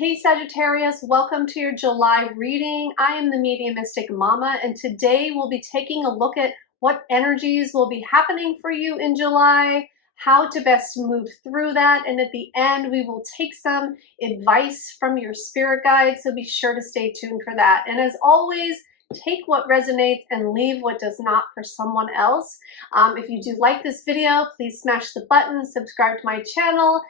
Hey Sagittarius, welcome to your July reading. I am the Mediumistic Mama, and today we'll be taking a look at what energies will be happening for you in July, how to best move through that, and at the end we will take some advice from your spirit guide, so be sure to stay tuned for that. And as always, take what resonates and leave what does not for someone else. If you do like this video, please smash the button, subscribe to my channel,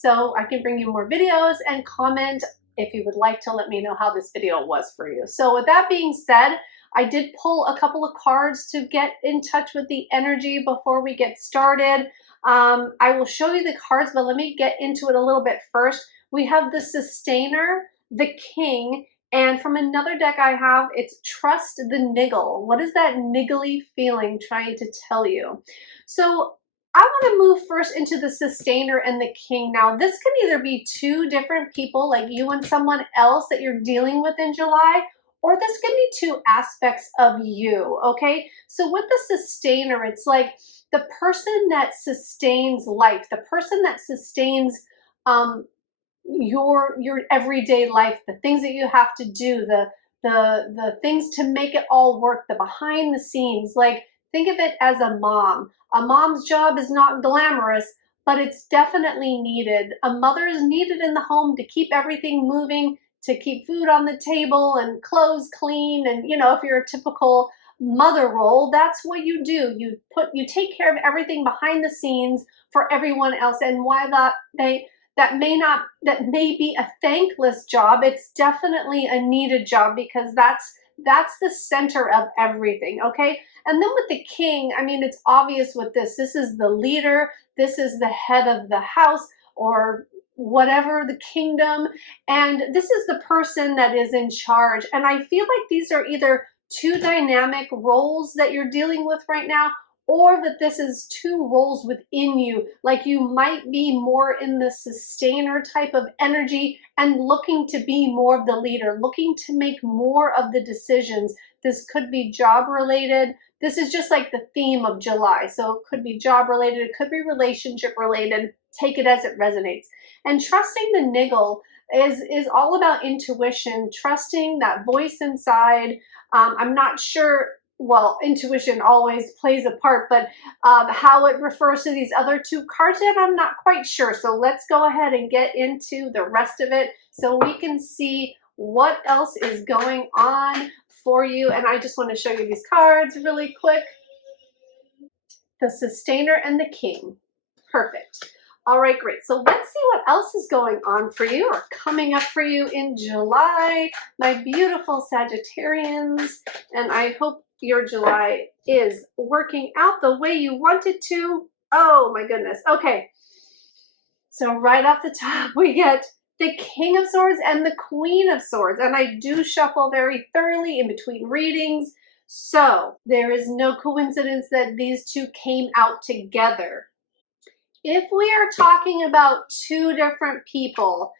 so I can bring you more videos, and comment if you would like to let me know how this video was for you. So with that being said, I did pull a couple of cards to get in touch with the energy before we get started. I will show you the cards, but let me get into it a little bit first. We have the Sustainer, the King, and from another deck I have, it's Trust the Niggle. What is that niggly feeling trying to tell you? So I want to move first into the Sustainer and the King. Now, this can either be two different people, like you and someone else that you're dealing with in July, or this can be two aspects of you, okay? So with the Sustainer, it's like the person that sustains life, the person that sustains your everyday life, the things that you have to do, the things to make it all work, the behind the scenes. Like, think of it as a mom. A mom's job is not glamorous, but it's definitely needed. A mother is needed in the home to keep everything moving, to keep food on the table and clothes clean. And, you know, if you're a typical mother role, that's what you do. You take care of everything behind the scenes for everyone else. And while that may be a thankless job, it's definitely a needed job, because that's the center of everything, okay? And then with the King, I mean, it's obvious with this. This is the leader. This is the head of the house, or whatever, the kingdom. And this is the person that is in charge. And I feel like these are either two dynamic roles that you're dealing with right now, or that this is two roles within you. Like, you might be more in the Sustainer type of energy and looking to be more of the leader, looking to make more of the decisions. This could be job related. This is just like the theme of July. So it could be job related, it could be relationship related. Take it as it resonates. And trusting the niggle is all about intuition, trusting that voice inside. I'm not sure, well, intuition always plays a part, but how it refers to these other two cards yet, I'm not quite sure. So let's go ahead and get into the rest of it so we can see what else is going on for you. And I just want to show you these cards really quick. The Sustainer and the King. Perfect. All right, great. So let's see what else is going on for you, or coming up for you in July, my beautiful Sagittarians. And I hope your July is working out the way you want it to. Oh my goodness. Okay. So right off the top, we get the King of Swords and the Queen of Swords. And I do shuffle very thoroughly in between readings. So there is no coincidence that these two came out together. If we are talking about two different people,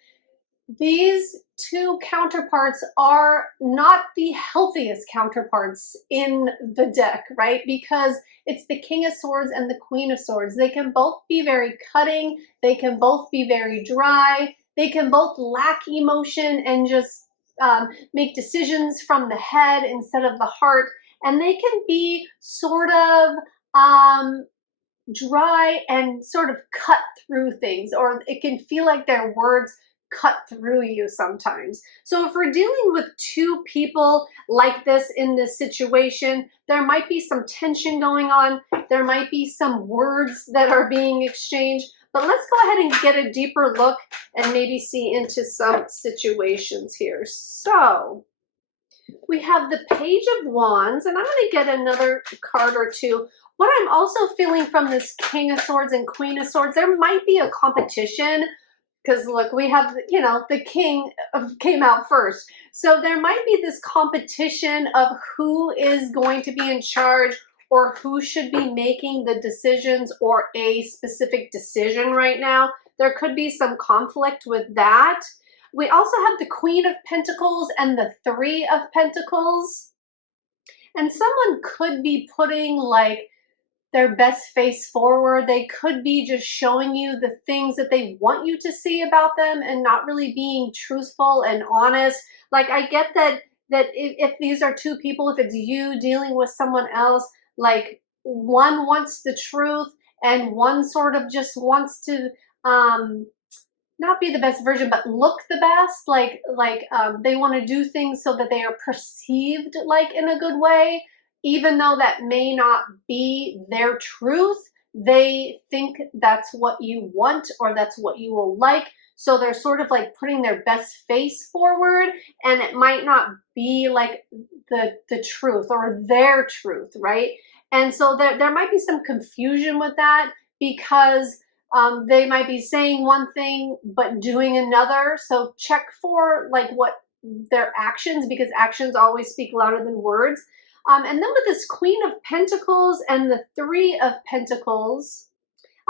these two counterparts are not the healthiest counterparts in the deck, right? Because it's the King of Swords and the Queen of Swords. They can both be very cutting. They can both be very dry. They can both lack emotion and just make decisions from the head instead of the heart. And they can be sort of dry and sort of cut through things, or it can feel like their words cut through you sometimes. So if we're dealing with two people like this in this situation, there might be some tension going on. There might be some words that are being exchanged. But let's go ahead and get a deeper look and maybe see into some situations here. So we have the Page of Wands, and I'm going to get another card or two. What I'm also feeling from this King of Swords and Queen of Swords, there might be a competition, because look, we have, you know, the King came out first. So there might be this competition of who is going to be in charge, or who should be making the decisions, or a specific decision right now. There could be some conflict with that. We also have the Queen of Pentacles and the Three of Pentacles. And someone could be putting like their best face forward. They could be just showing you the things that they want you to see about them and not really being truthful and honest. Like, I get that if these are two people, if it's you dealing with someone else, like, one wants the truth and one sort of just wants to not be the best version, but look the best. They want to do things so that they are perceived like in a good way, even though that may not be their truth. They think that's what you want or that's what you will like. So they're sort of like putting their best face forward, and it might not be like the truth or their truth, right? And so there might be some confusion with that, because they might be saying one thing but doing another. So check for like what their actions, because actions always speak louder than words. And then with this Queen of Pentacles and the Three of Pentacles,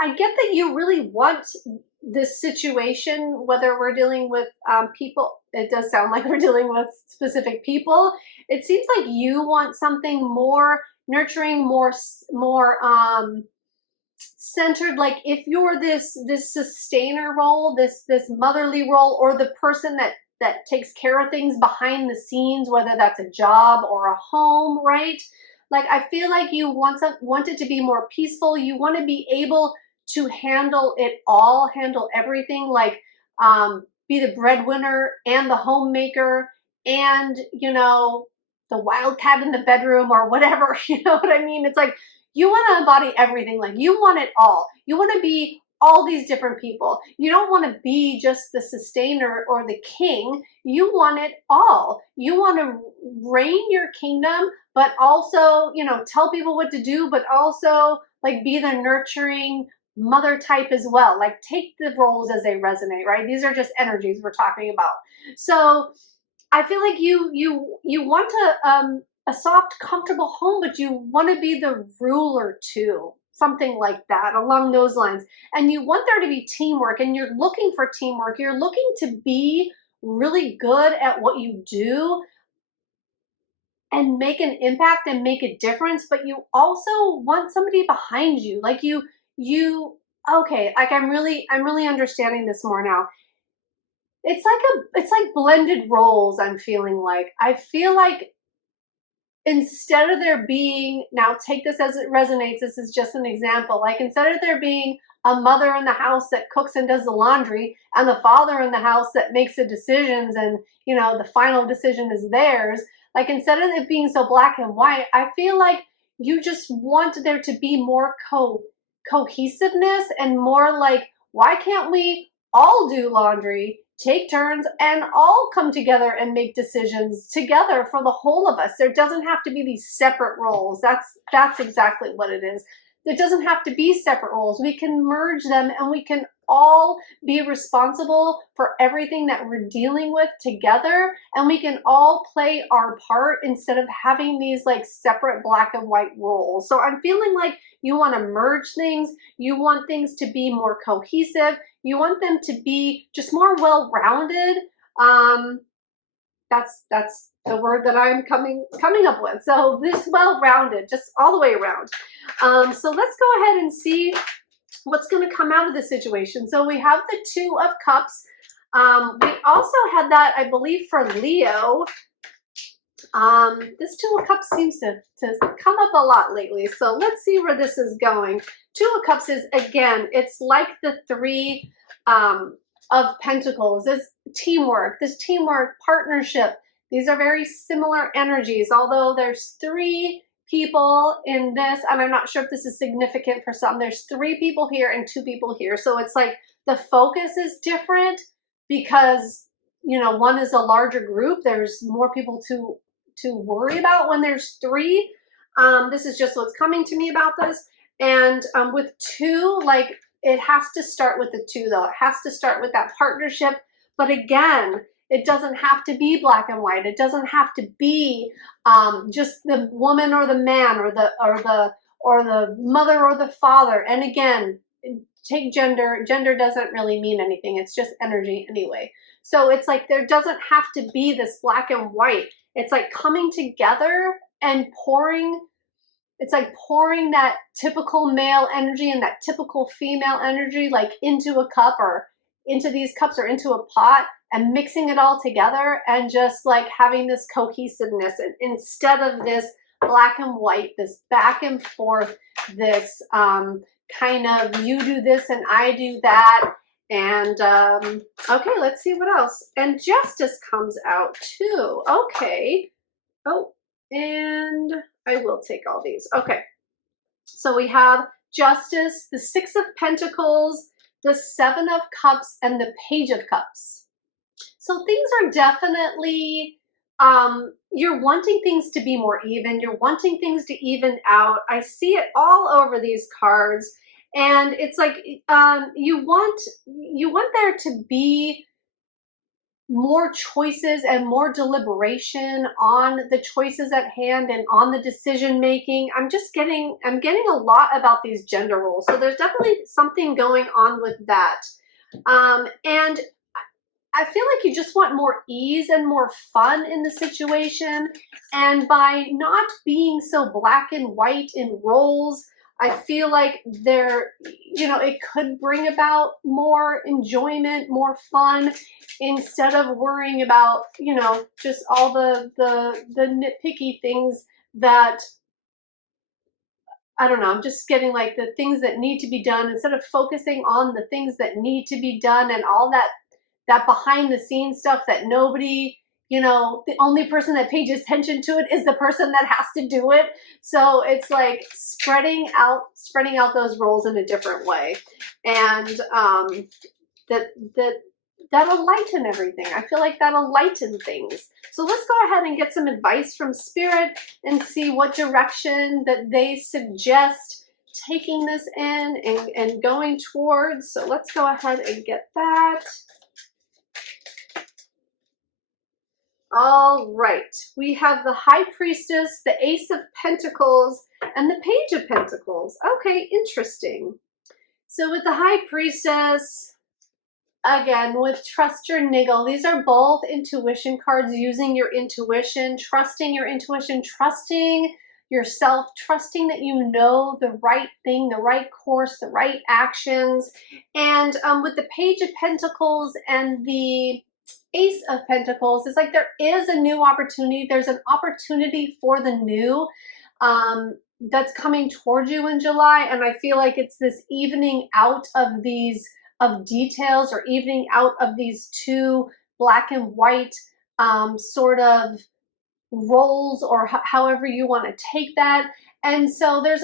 I get that you really want this situation, whether we're dealing with people. It does sound like we're dealing with specific people. It seems like you want something more nurturing, more centered. Like, if you're this sustainer role, this motherly role, or the person that takes care of things behind the scenes, whether that's a job or a home, right? Like, I feel like you want it to be more peaceful. You want to be able to handle it all, handle everything, like be the breadwinner and the homemaker and, the wildcat in the bedroom or whatever. You know what I mean? It's like, you want to embody everything. Like, you want it all. You want to be all these different people. You don't want to be just the sustainer or the king. You want it all. You want to reign your kingdom, but also, tell people what to do, but also like be the nurturing mother type as well. Like, take the roles as they resonate, right? These are just energies we're talking about. So I feel like you want a soft, comfortable home, but you want to be the ruler too. Something like that, along those lines. And you want there to be teamwork, and you're looking for teamwork. You're looking to be really good at what you do and make an impact and make a difference, but you also want somebody behind you. Like, okay, like, I'm really understanding this more now. It's like blended roles. I'm feeling like, I feel like, instead of there being, now take this as it resonates, this is just an example, like, instead of there being a mother in the house that cooks and does the laundry, and the father in the house that makes the decisions, and the final decision is theirs, like, instead of it being so black and white, I feel like you just want there to be more cohesiveness, and more like, why can't we all do laundry, take turns, and all come together and make decisions together for the whole of us? There doesn't have to be these separate roles. That's exactly what it is. There doesn't have to be separate roles. We can merge them, and we can all be responsible for everything that we're dealing with together, and we can all play our part instead of having these like separate black and white roles. So I'm feeling like you want to merge things. You want things to be more cohesive. You want them to be just more well-rounded. That's the word that I'm coming up with. So this well-rounded, just all the way around. So let's go ahead and see what's going to come out of the situation. So we have the Two of Cups. We also had that, I believe, for Leo. This Two of Cups seems to come up a lot lately. So let's see where this is going. Two of Cups is, again, it's like the Three of Pentacles. This teamwork, partnership. These are very similar energies, although there's three people in this, and I'm not sure if this is significant for some. There's three people here and two people here. So it's like the focus is different because, one is a larger group. There's more people to worry about when there's three. This is just what's coming to me about this. And with two, like, it has to start with the two, though. It has to start with that partnership. But again, it doesn't have to be black and white. It doesn't have to be just the woman or the man or the mother or the father. And again, take gender. Gender doesn't really mean anything. It's just energy anyway. So it's like, there doesn't have to be this black and white. It's like coming together and pouring it's like pouring that typical male energy and that typical female energy like into a cup or into these cups or into a pot and mixing it all together and just like having this cohesiveness instead of this black and white, this back and forth, this kind of you do this and I do that. And okay, let's see what else. And justice comes out too. Okay. Oh, and I will take all these. Okay. So we have justice, the Six of Pentacles, the Seven of Cups, and the Page of Cups. So things are definitely, you're wanting things to be more even. You're wanting things to even out. I see it all over these cards. And it's like you want there to be more choices and more deliberation on the choices at hand and on the decision making. I'm getting a lot about these gender roles. So there's definitely something going on with that. And I feel like you just want more ease and more fun in the situation. And by not being so black and white in roles, I feel like it could bring about more enjoyment, more fun, instead of worrying about, just all the nitpicky things that, I don't know, I'm just getting like the things that need to be done instead of focusing on the things that need to be done and all that behind the scenes stuff that nobody, the only person that pays attention to it is the person that has to do it. So it's like spreading out those roles in a different way. And that'll lighten everything. I feel like that'll lighten things. So let's go ahead and get some advice from Spirit and see what direction that they suggest taking this in and going towards. So let's go ahead and get that. All right, we have the High Priestess, the Ace of Pentacles, and the Page of Pentacles. Okay, interesting. So with the High Priestess, again, with Trust Your Niggle, these are both intuition cards, using your intuition, trusting your intuition, trusting yourself, trusting that you know the right thing, the right course, the right actions. And with the Page of Pentacles and the Ace of Pentacles, it's like there is a new opportunity. There's an opportunity for the new that's coming towards you in July. And I feel like it's this evening out of details, or evening out of these two black and white sort of roles, or however you want to take that. And so there's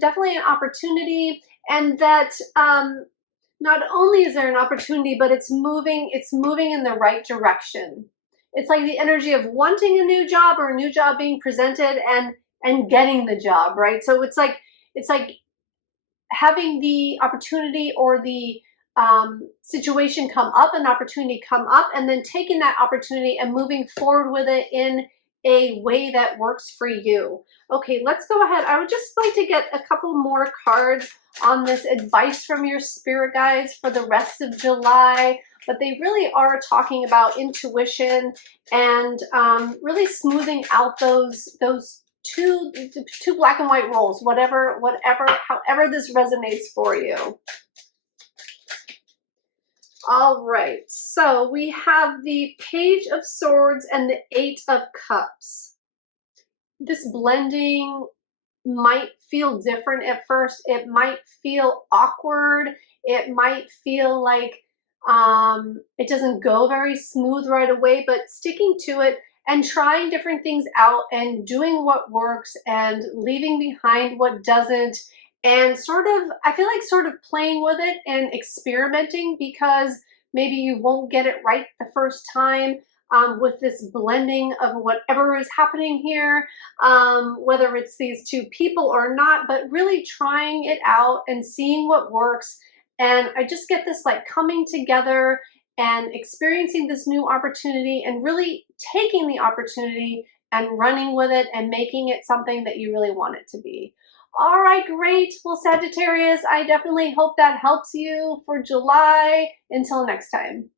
definitely an opportunity, and that not only is there an opportunity, but it's moving in the right direction. It's like the energy of wanting a new job, or a new job being presented and getting the job, right? So it's like having the opportunity or the situation come up, an opportunity come up, and then taking that opportunity and moving forward with it in a way that works for you. Okay, let's go ahead. I would just like to get a couple more cards on this advice from your spirit guides for the rest of July, but they really are talking about intuition and really smoothing out those two black and white roles, however this resonates for you. All right, so we have the Page of Swords and the Eight of Cups. This blending might feel different at first. It might feel awkward. It might feel like it doesn't go very smooth right away, but sticking to it and trying different things out and doing what works and leaving behind what doesn't, and I feel like sort of playing with it and experimenting, because maybe you won't get it right the first time. With this blending of whatever is happening here, whether it's these two people or not, but really trying it out and seeing what works. And I just get this like coming together and experiencing this new opportunity and really taking the opportunity and running with it and making it something that you really want it to be. All right, great. Well, Sagittarius, I definitely hope that helps you for July. Until next time.